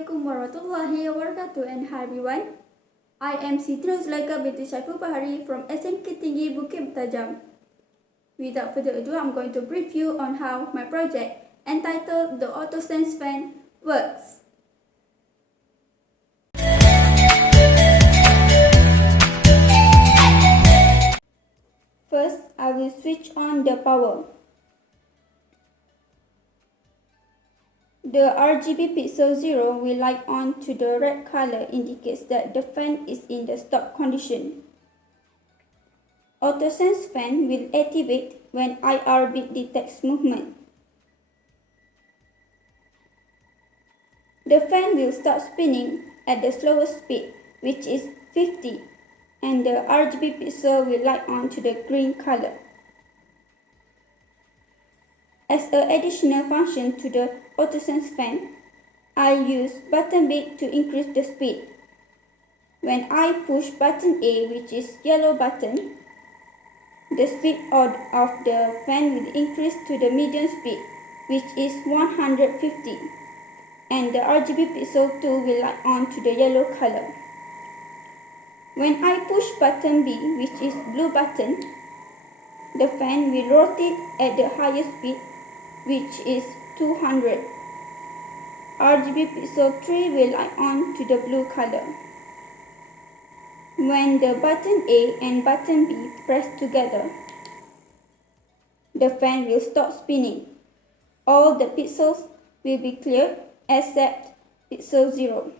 Assalamualaikum warahmatullahi wabarakatuh, and hi everyone. I am SITI NURZULAIKHA binti SHAIFUL BAHARI from SMK TINGGI BUKIT MERTAJAM. Without further ado, I'm going to brief you on how my project entitled the Autosenz Fan works. First, I will switch on the power. The RGB pixel 0 will light on to the red color, indicates that the fan is in the stop condition. Autosenz fan will activate when IR bit detects movement. The fan will start spinning at the slowest speed, which is 50, and the RGB pixel will light on to the green color. As an additional function to the Autosenz fan, I use button bit to increase the speed. When I push button A, which is yellow button, the speed of the fan will increase to the medium speed, which is 150, and the RGB pixel 2 will light on to the yellow color. When I push button B, which is blue button, the fan will rotate at the highest speed, which is 200. RGB pixel 3 will light on to the blue color. When the button A and button B press together, the fan will stop spinning. All the pixels will be clear except pixel 0.